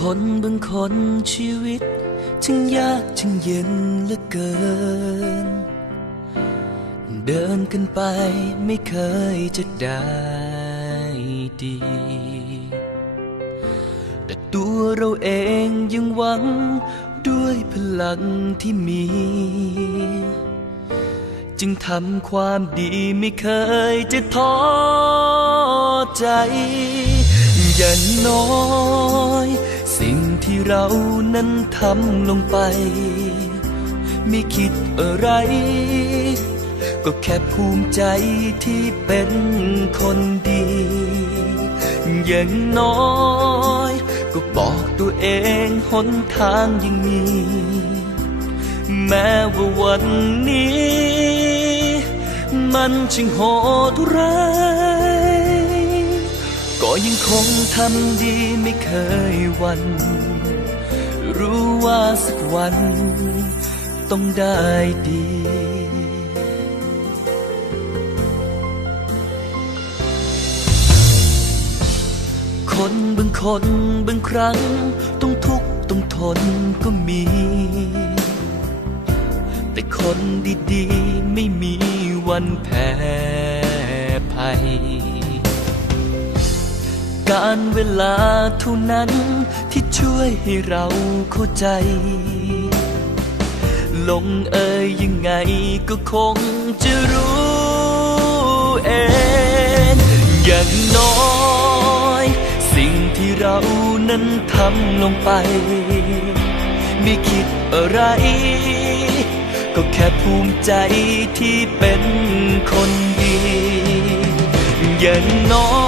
คนบางคนชีวิตช่างยากช่างเย็นเหลือเกิน เดินกันไปไม่เคยจะได้ดี แต่ตัวเราเองยังหวังด้วยพลังที่มี จึงทำความดีไม่เคยจะท้อใจ อย่าน้อย เรานั้นทำลงไป ไม่คิดอะไร ก็แค่ภูมิใจที่เป็นคนดี อย่างน้อย ก็บอกตัวเองหนทางยังมี แม้ว่าวันนี้ มันช่างโหดร้าย ยังคงทำดีไม่เคยวัน รู้ว่าสักวัน ต้องได้ดี คนบางคนบางครั้ง ต้องทุกข์ต้องทนก็มี แต่คนดีๆ ไม่มีวันแพ้ภัย การเวลาเท่านั้นที่ช่วยให้เราเข้าใจ ลงเอยยังไงก็คงจะรู้เองอย่างน้อย สิ่งที่เรานั้นทำลงไป ไม่คิดอะไร ก็แค่ภูมิใจที่เป็นคนดีอย่างน้อย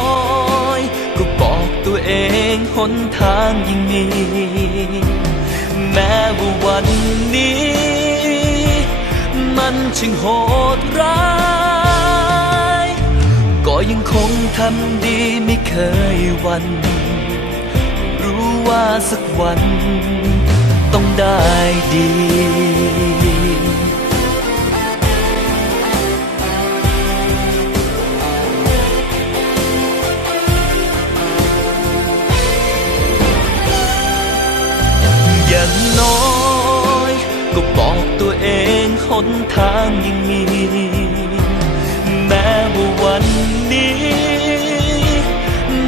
หนทางยังมี แม้ว่าวันนี้ มันช่างโหดร้าย ก็ยังคงทำดีไม่เคยวัน รู้ว่าสักวันต้องได้ดี หนทางยังมี แม้ว่าวันนี้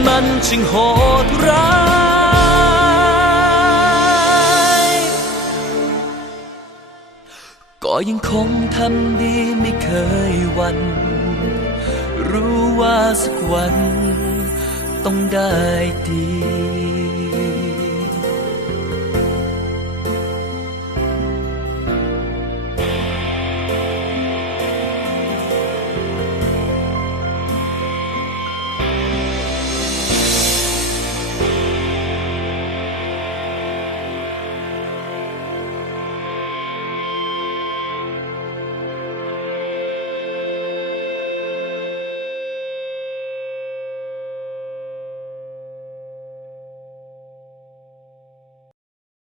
มันช่างโหดร้ายก็ยังคงทำดีไม่เคยหวัน รู้ว่าสักวันต้องได้ดี